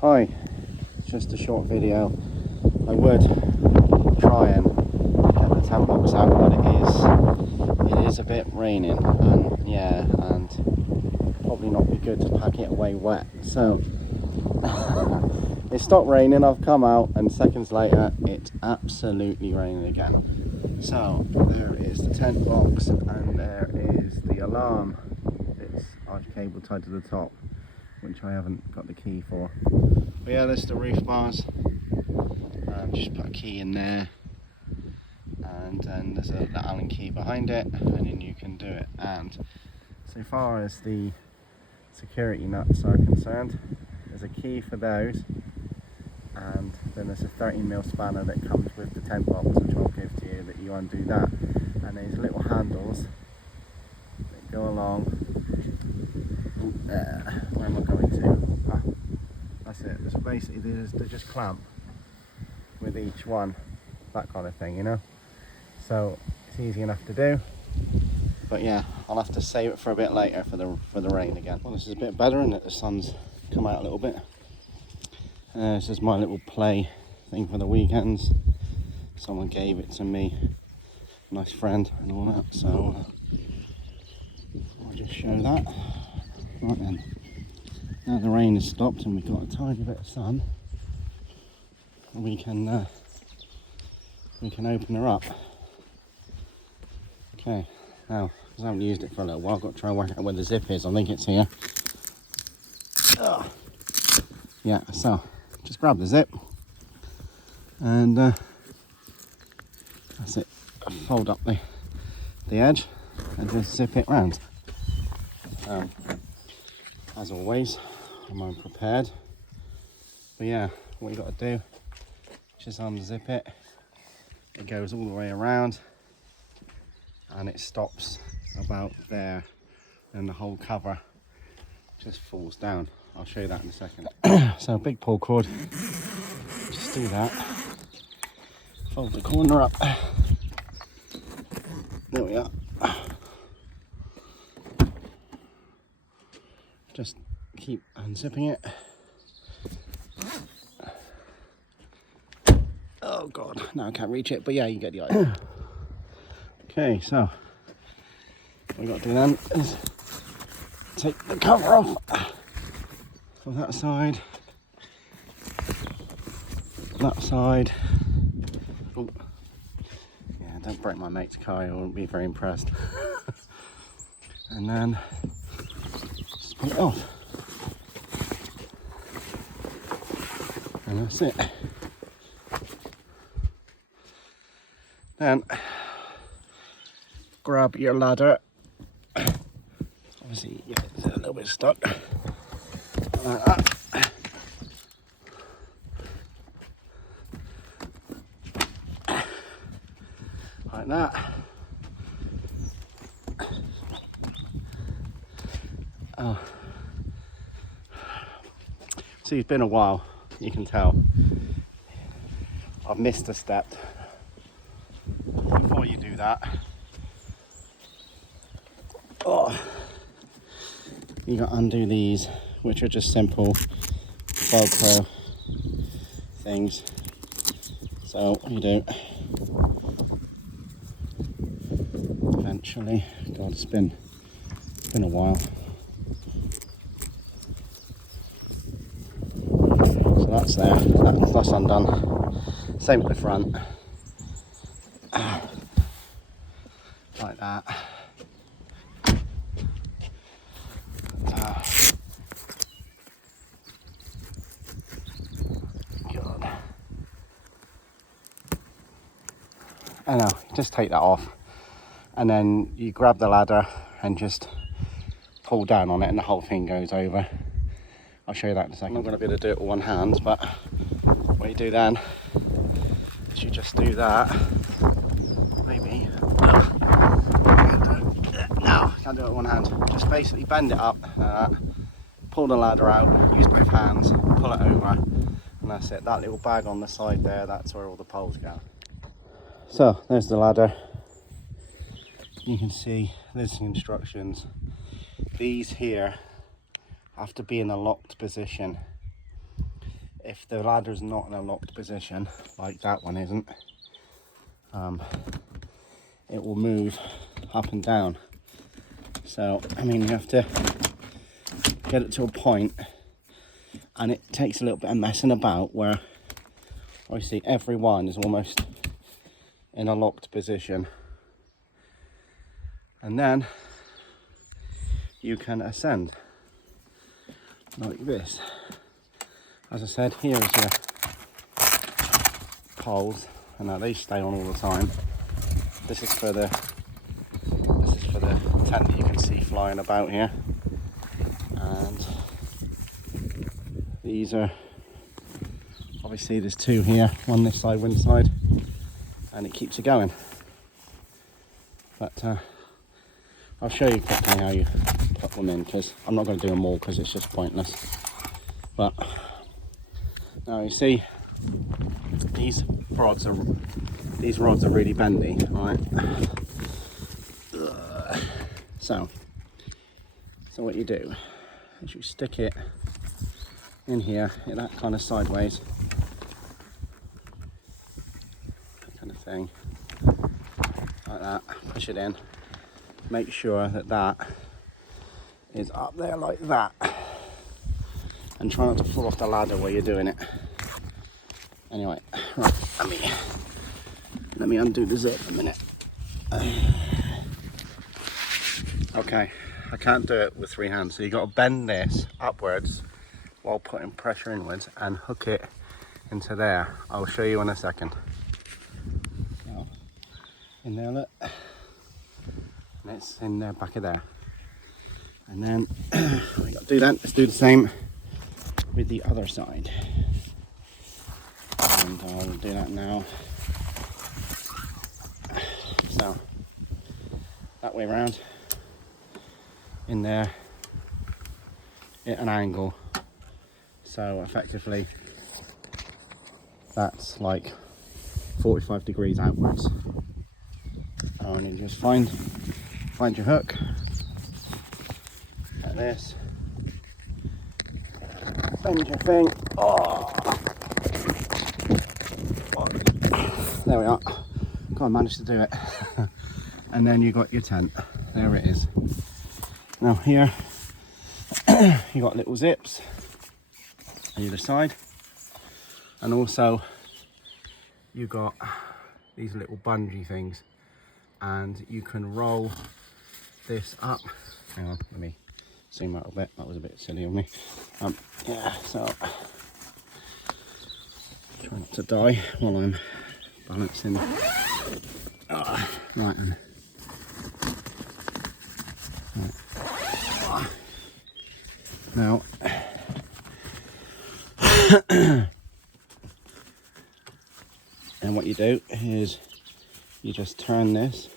Hi, it's just a short video. I would try and get the Tentbox out, but it is a bit raining, and yeah, and probably not be good to pack it away wet. So it stopped raining, I've come out, and seconds later it's absolutely raining again. So there is the Tentbox, and there is the alarm. It's arch cable tied to the top, which I haven't got the key for. But yeah, there's the roof bars. Just put a key in there, and then there's the Allen key behind it, and then you can do it. And so far as the security nuts are concerned, there's a key for those, and then there's a 13mm spanner that comes with the Tentbox, which I'll give to you, that you undo that, and there's little handles that go along. Where am I going to? That's it. There's basically they just clamp with each one, that kind of thing, you know. So it's easy enough to do. But yeah, I'll have to save it for a bit later for the rain again. Well, this is a bit better, and the sun's come out a little bit. This is my little play thing for the weekends. Someone gave it to me, nice friend and all that. So I'll just show that. Right then. Now the rain has stopped and we've got a tiny bit of sun, and we can open her up. Okay, now because I haven't used it for a little while, I've got to try and work out where the zip is. I think it's here. Yeah, so just grab the zip, and that's it. Fold up the edge and just zip it round. As always, I'm unprepared, but yeah, what you got to do is just unzip it. It goes all the way around, and it stops about there, and the whole cover just falls down. I'll show you that in a second. So big pull cord, just do that, fold the corner up, there we are. Just keep unzipping it. Oh god, now I can't reach it, but yeah, you get the idea. Okay, so what we got to do then is take the cover off of that side. Oh, yeah, don't break my mate's car, I won't be very impressed. And then just pull it off. And that's it. Then grab your ladder. Obviously, yeah, it's a little bit stuck. Like that. Like that. Oh. See, it's been a while, you can tell. I've missed a step. Before you do that, you got to undo these, which are just simple Velcro things. So what you do, eventually, God, it's been a while. So that's there, that's undone. Same at the front. Like that. God. I know, just take that off, and then you grab the ladder and just pull down on it, and the whole thing goes over. I'll show you that in a second. I'm not going to be able to do it with one hand, but what you do then is you just do that. Maybe. No, can't do it with one hand. Just basically bend it up, pull the ladder out, use both hands, pull it over, and that's it. That little bag on the side there, that's where all the poles go. So there's the ladder. You can see there's the instructions. These here have to be in a locked position. if the ladder's not in a locked position, like that one isn't, it will move up and down. So, I mean, you have to get it to a point, and it takes a little bit of messing about where obviously every one is almost in a locked position. And then you can ascend like this. As I said, here is your poles, and now they stay on all the time. This is for the tent that you can see flying about here, and these are obviously, there's two here, one this side, one side, and it keeps it going. But I'll show you quickly how you put them in, because I'm not going to do them all because it's just pointless. But now you see these rods are really bendy, right? So what you do is you stick it in here, that kind of sideways kind of thing, like that. Push it in. Make sure that is up there like that, and try not to fall off the ladder while you're doing it. Anyway, right, let me undo the zip a minute. Okay, I can't do it with 3 hands, so you've got to bend this upwards while putting pressure inwards and hook it into there. I'll show you in a second. So, in there, look. And it's in the back of there. And then we got to do that. Let's do the same with the other side. And I'll do that now. So, that way around. In there at an angle, so effectively that's like 45 degrees outwards. And you just find your hook like this, bend your thing. There we are. God, I managed to do it. And then you got your tent. There it is. Now here, you got little zips on either side, and also you got these little bungee things, and you can roll this up. Hang on, let me zoom out a bit. That was a bit silly of me. Yeah, so try not to die while I'm balancing. Right then. Now, and what you do is you just turn this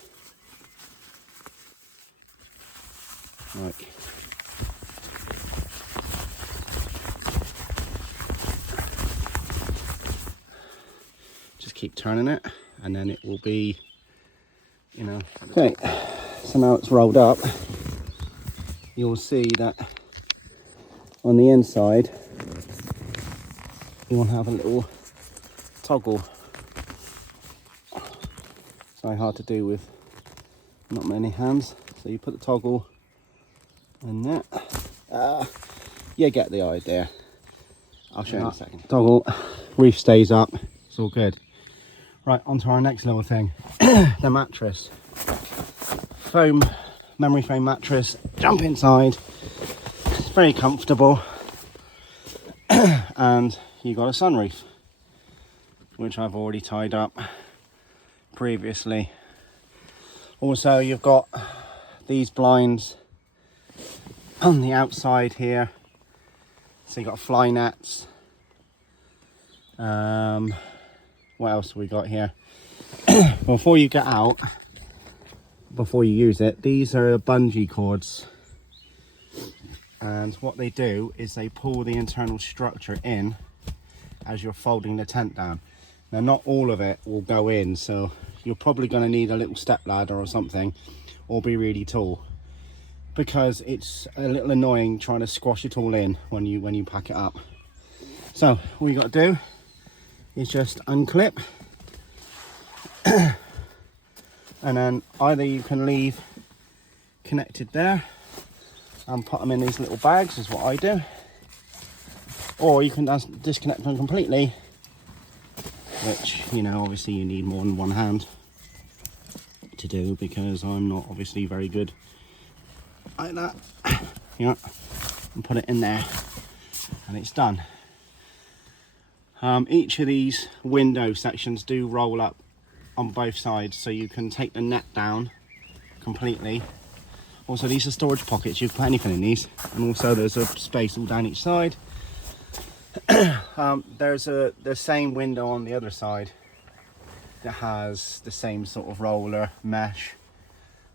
like just keep turning it, and then it will be, you know. Okay, so now it's rolled up. You'll see that on the inside you want to have a little toggle. It's very hard to do with not many hands, so you put the toggle in there. You get the idea. I'll show you in a second. Toggle, reef stays up, it's all good. Right, on to our next little thing. The mattress. Foam, memory foam mattress. Jump inside. It's very comfortable. And you got a sunroof, which I've already tied up previously. Also, you've got these blinds on the outside here. So you got fly nets. What else have we got here? Before you get out, before you use it, these are bungee cords, and what they do is they pull the internal structure in as you're folding the tent down. Now, not all of it will go in, so you're probably going to need a little step ladder or something, or be really tall, because it's a little annoying trying to squash it all in when you pack it up. So all you got to do is just unclip, and then either you can leave connected there and put them in these little bags, is what I do, or you can just disconnect them completely, which, you know, obviously you need more than one hand to do, because I'm not obviously very good like that. Yeah, and put it in there and it's done. Each of these window sections do roll up on both sides, so you can take the net down completely. Also, these are storage pockets, you can put anything in these, and also there's a space all down each side. There's the same window on the other side that has the same sort of roller mesh,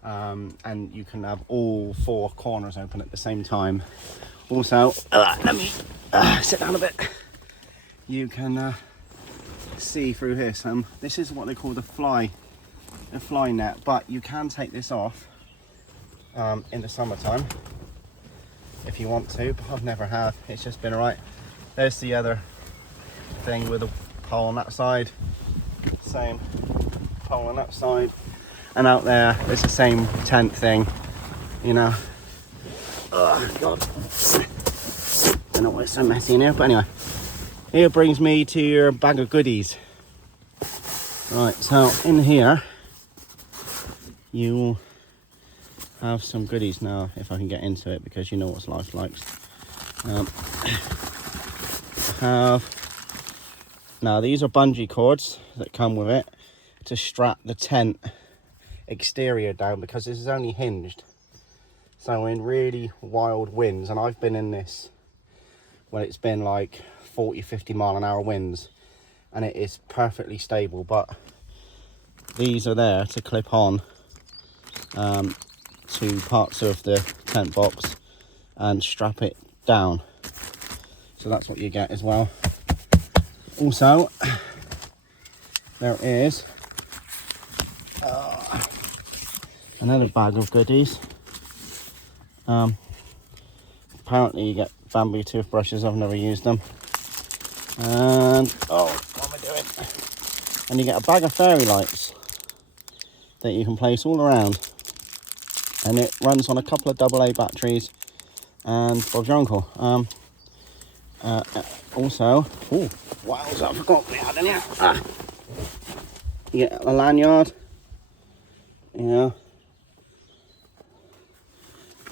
and you can have all four corners open at the same time. Also, let me sit down a bit. You can see through here some. This is what they call the fly net, but you can take this off in the summertime if you want to, but I've never have. It's just been alright. There's the other thing with a pole on that side, same pole on that side, and out there it's the same tent thing, you know. Oh god, don't know why it's so messy in here, but anyway, here brings me to your bag of goodies. Right, so in here you have some goodies now, if I can get into it, because you know what life likes. Now these are bungee cords that come with it to strap the tent exterior down, because this is only hinged. So in really wild winds, and I've been in this when it's been like 40-50 mile an hour winds, and it is perfectly stable, but these are there to clip on to parts of the tent box and strap it down. So that's what you get as well. Also, there is another bag of goodies. Apparently you get bamboo toothbrushes. I've never used them. And oh, what am I doing? And you get a bag of fairy lights that you can place all around, and it runs on a couple of AA batteries. And Bob's your uncle. Also, oh, wowza, I forgot we had in here. You get a lanyard, you know,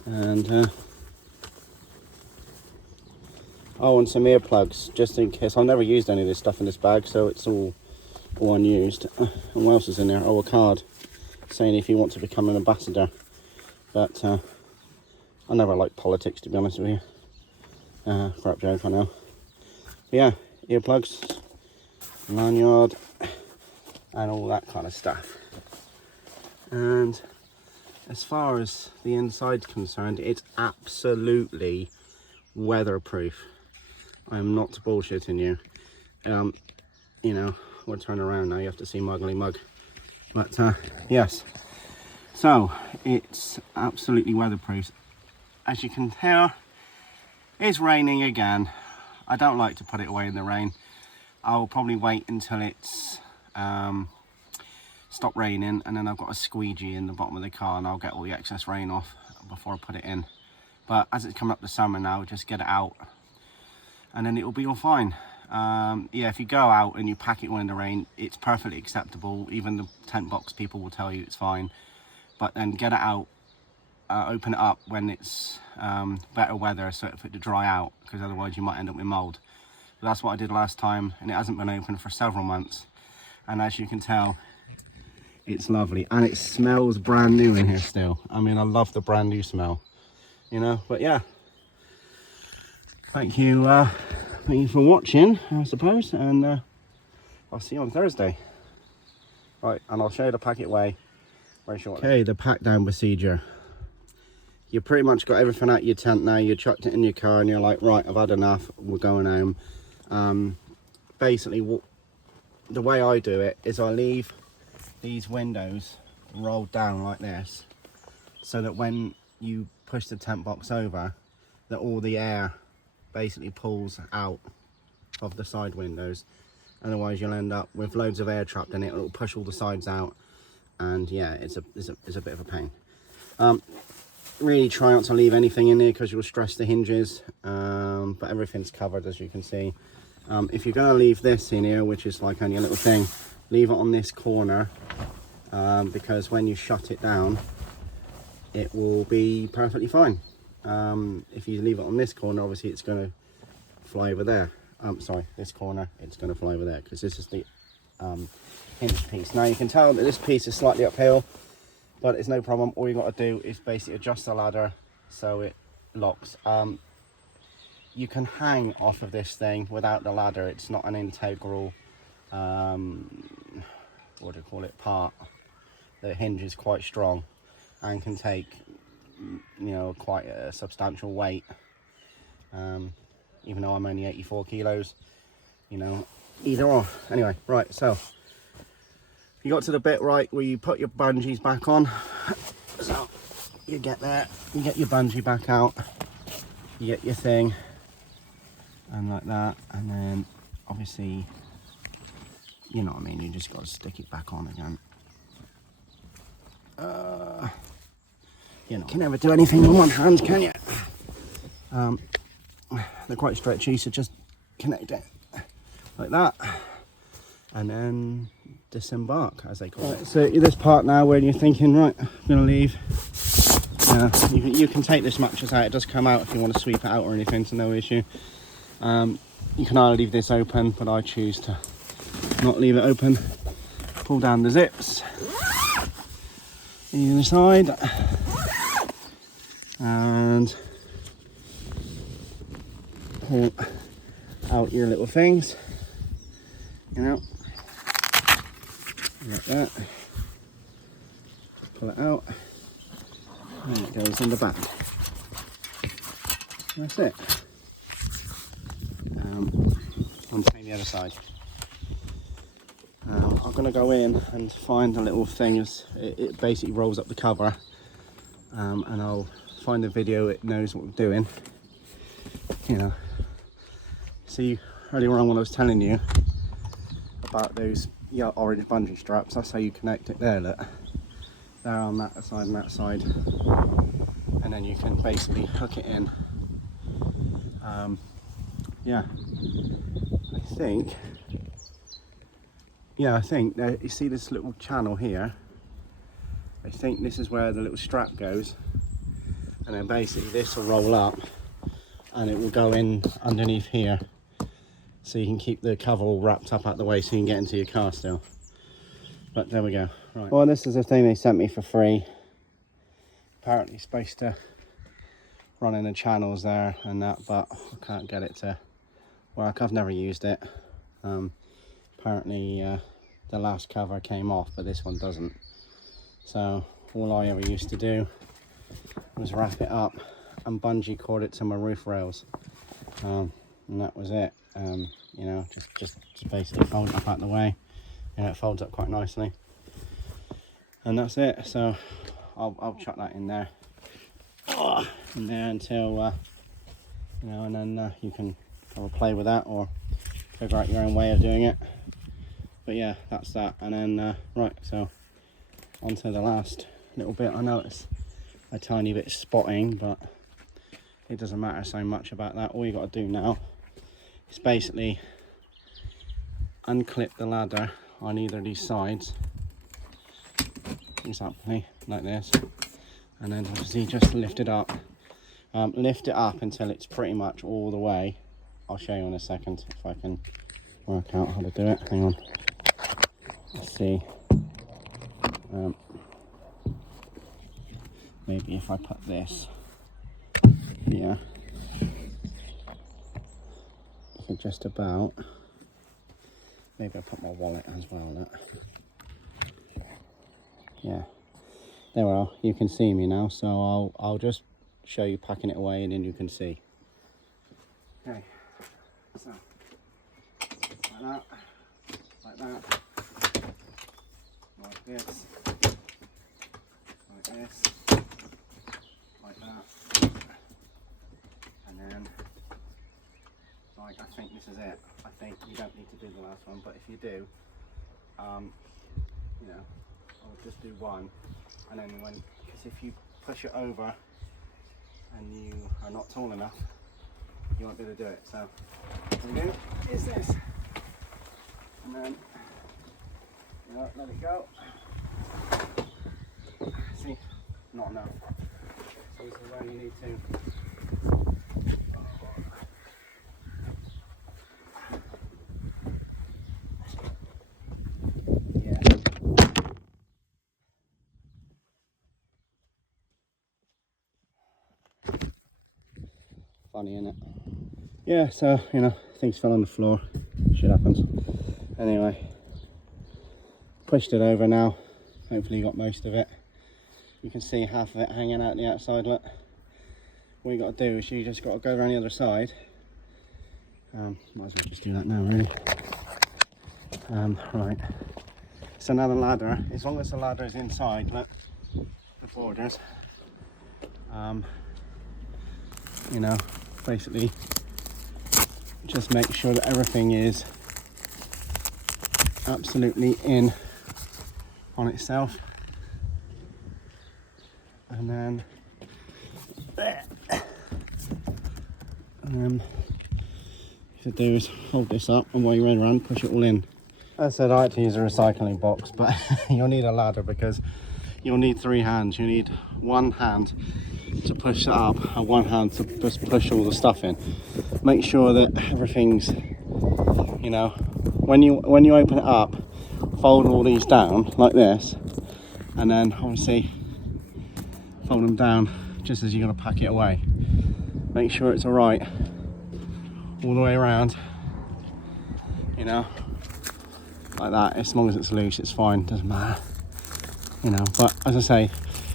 and oh, and some earplugs, just in case. I've never used any of this stuff in this bag, so it's all unused. And what else is in there? Oh, a card saying if you want to become an ambassador. But I never liked politics, to be honest with you. Crap joke, I know. But yeah, earplugs, lanyard, and all that kind of stuff. And as far as the inside's concerned, it's absolutely weatherproof. I'm not bullshitting you. You know, we'll turn around now, you have to see muggly mug. But yes, so it's absolutely weatherproof. As you can tell, it's raining again. I don't like to put it away in the rain. I'll probably wait until it's stopped raining, and then I've got a squeegee in the bottom of the car, and I'll get all the excess rain off before I put it in. But as it's coming up to summer now, just get it out and then it will be all fine. Yeah, if you go out and you pack it in the rain, it's perfectly acceptable. Even the tent box people will tell you it's fine. But then get it out, open it up when it's better weather, so for it to dry out, because otherwise you might end up with mold. But that's what I did last time, and it hasn't been open for several months. And as you can tell, it's lovely, and it smells brand new in here still. I mean, I love the brand new smell, you know. But yeah, thank you for watching, I suppose, and I'll see you on Thursday. Right, and I'll show you the pack it way very shortly. Okay, the pack down procedure. You pretty much got everything out of your tent now. You chucked it in your car and you're like, right, I've had enough, we're going home. Basically, the way I do it is I leave these windows rolled down like this, so that when you push the tent box over, that all the air basically pulls out of the side windows. Otherwise you'll end up with loads of air trapped in it. It'll push all the sides out, and yeah, it's a bit of a pain. Really try not to leave anything in there because you'll stress the hinges, but everything's covered, as you can see. If you're going to leave this in here, which is like only a little thing, leave it on this corner, because when you shut it down it will be perfectly fine. If you leave it on this corner, obviously it's going to fly over there. Sorry, this corner, it's going to fly over there because this is the hinge piece. Now you can tell that this piece is slightly uphill, but it's no problem. All you got to do is basically adjust the ladder so it locks. You can hang off of this thing without the ladder. It's not an integral, what do you call it, part. The hinge is quite strong and can take, you know, quite a substantial weight. Even though I'm only 84 kilos, you know, either or. Anyway, right, so you got to the bit right where you put your bungees back on. So you get there, you get your bungee back out, you get your thing, and like that, and then obviously, you know what I mean, you just got to stick it back on again. You know, you can never do anything with one hand, can you? They're quite stretchy, so just connect it like that, and then disembark, as they call it. So this part now where you're thinking, right, I'm gonna leave. You can take this mattress out. It does come out if you want to sweep it out or anything, so no issue. You can either leave this open, but I choose to not leave it open. Pull down the zips either side, and pull out your little things, you know, like that. Pull it out, and it goes in the back. That's it. I'm taking the other side. I'm going to go in and find a little thing. It basically rolls up the cover, and I'll find the video. It knows what we're doing. You know, see earlier on when I was telling you about those orange bungee straps, that's how you connect it there. Look, they're on that side and that side, and then you can basically hook it in. Yeah, I think that you see this little channel here. I think this is where the little strap goes, and then basically this will roll up and it will go in underneath here, so you can keep the cover all wrapped up out the way so you can get into your car still. But there we go. Right. Well, this is a thing they sent me for free. Apparently it's supposed to run in the channels there and that, but I can't get it to work. I've never used it. Apparently the last cover came off, but this one doesn't. So all I ever used to do was wrap it up and bungee cord it to my roof rails, and that was it. You know, just basically fold it up out the way. You know, it folds up quite nicely, and that's it. So I'll chuck that in there, until you know, and then you can have a play with that or figure out your own way of doing it. But yeah, that's that. And then right, so on to the last little bit. I know it's a tiny bit spotting, but it doesn't matter so much about that. All you got to do now is basically unclip the ladder on either of these sides, exactly like this, and then obviously just lift it up. Lift it up until it's pretty much all the way. I'll show you in a second if I can work out how to do it. Hang on. Let's see. Maybe if I put this here, so just about. Maybe I'll put my wallet as well. Look. Yeah. There we are. You can see me now, so I'll just show you packing it away, and then you can see. Okay. So like that, like this, like this, like that, and then like, I think this is it. I think you don't need to do the last one, but if you do, you know, I'll just do one, and then because if you push it over and you are not tall enough, you won't be able to do it. So what we do is this, and then, you know, let it go. See, not enough. So this is where you need to. Funny, isn't it? Yeah, so, you know, things fell on the floor. Shit happens. Anyway, pushed it over now. Hopefully you got most of it. You can see half of it hanging out the outside, look. What you got to do is you just got to go around the other side. Might as well just do that now, really. Right. So now the ladder, as long as the ladder is inside, look, the borders, you know, basically just make sure that everything is absolutely in on itself, and then what you do is hold this up, and while you're running around, push it all in. As I said, I like to use a recycling box, but you'll need a ladder because you'll need 3 hands. You need one hand to push it up and one hand to just push all the stuff in. Make sure that everything's, you know, when you open it up, fold all these down like this, and then obviously fold them down just as you're going to pack it away. Make sure it's all right all the way around, you know, like that. As long as it's loose, it's fine, doesn't matter, you know. But as I say,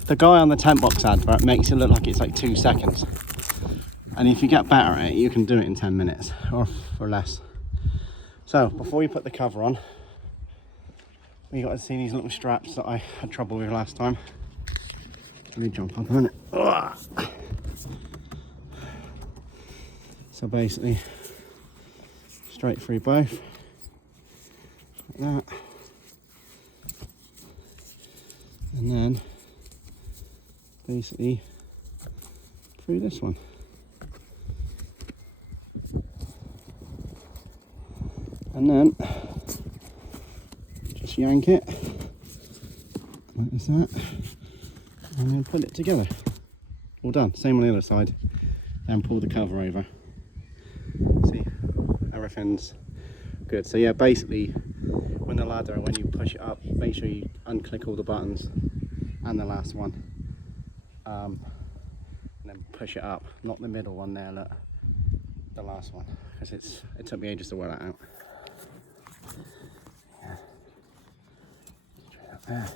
the guy on the Tentbox advert makes it look like it's like 2 seconds, and if you get better at it, you can do it in 10 minutes or less. So before you put the cover on, we got to see these little straps that I had trouble with last time. Let me jump up a minute. Ugh. So basically, straight through both, like that, and then basically through this one. And then just yank it like that, and then put it together. All done. Same on the other side. Then pull the cover over. See, everything's good. So yeah, basically when the ladder, when you push it up, make sure you unclick all the buttons and the last one, and then push it up, not the middle one there, look, the last one, because it took me ages to work that out. Yeah. Straight up there.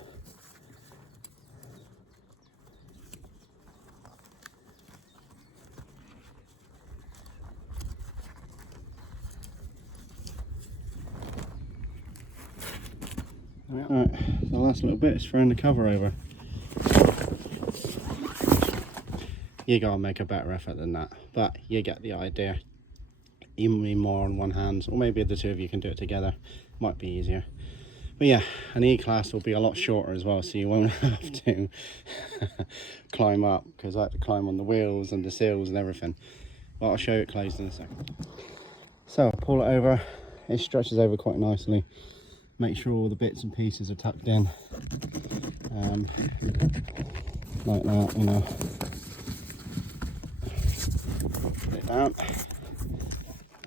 Alright, the last little bit is throwing the cover over. You gotta make a better effort than that, but you get the idea. Even more on one hand, or maybe the two of you can do it together, might be easier. But yeah, an E-Class will be a lot shorter as well, so you won't have to climb up, because I have to climb on the wheels and the seals and everything. But I'll show you it closed in a second. So pull it over, it stretches over quite nicely. Make sure all the bits and pieces are tucked in, like that, you know. Put it down,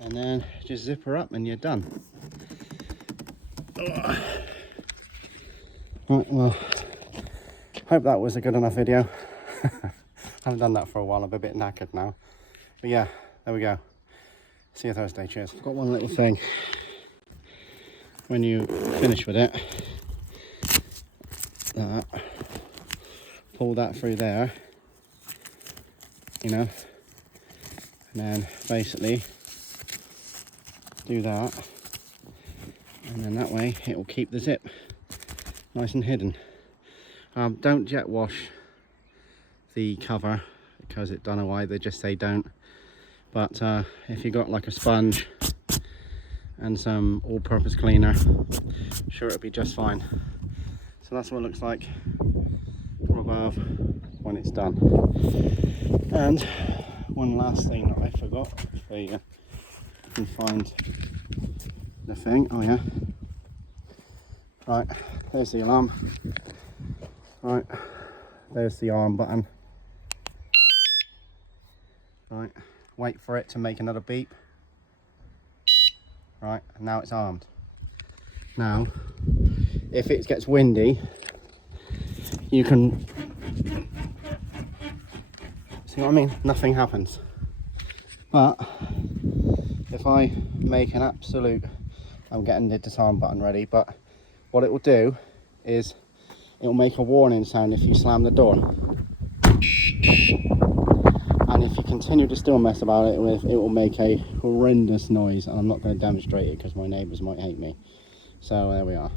and then just zip her up and you're done. Right, well, hope that was a good enough video. I haven't done that for a while, I'm a bit knackered now. But yeah, there we go. See you Thursday, cheers. I've got one little thing. When you finish with it, pull that through there, you know, and then basically do that, and then that way it will keep the zip nice and hidden. Don't jet wash the cover, because it don't know why, they just say don't, But if you got like a sponge and some all-purpose cleaner, I'm sure it'll be just fine. So that's what it looks like from above when it's done. And one last thing that I forgot, there you go, you can find the thing. Oh yeah, right, there's the alarm, right, there's the arm button, right, wait for it to make another beep, right, and now it's armed. Now if it gets windy, you can see what I mean, nothing happens. But if I make an absolute, I'm getting the disarm button ready, but what it will do is it will make a warning sound if you slam the door. And if you continue to still mess about it with, it will make a horrendous noise, and I'm not going to demonstrate it because my neighbours might hate me. So there we are.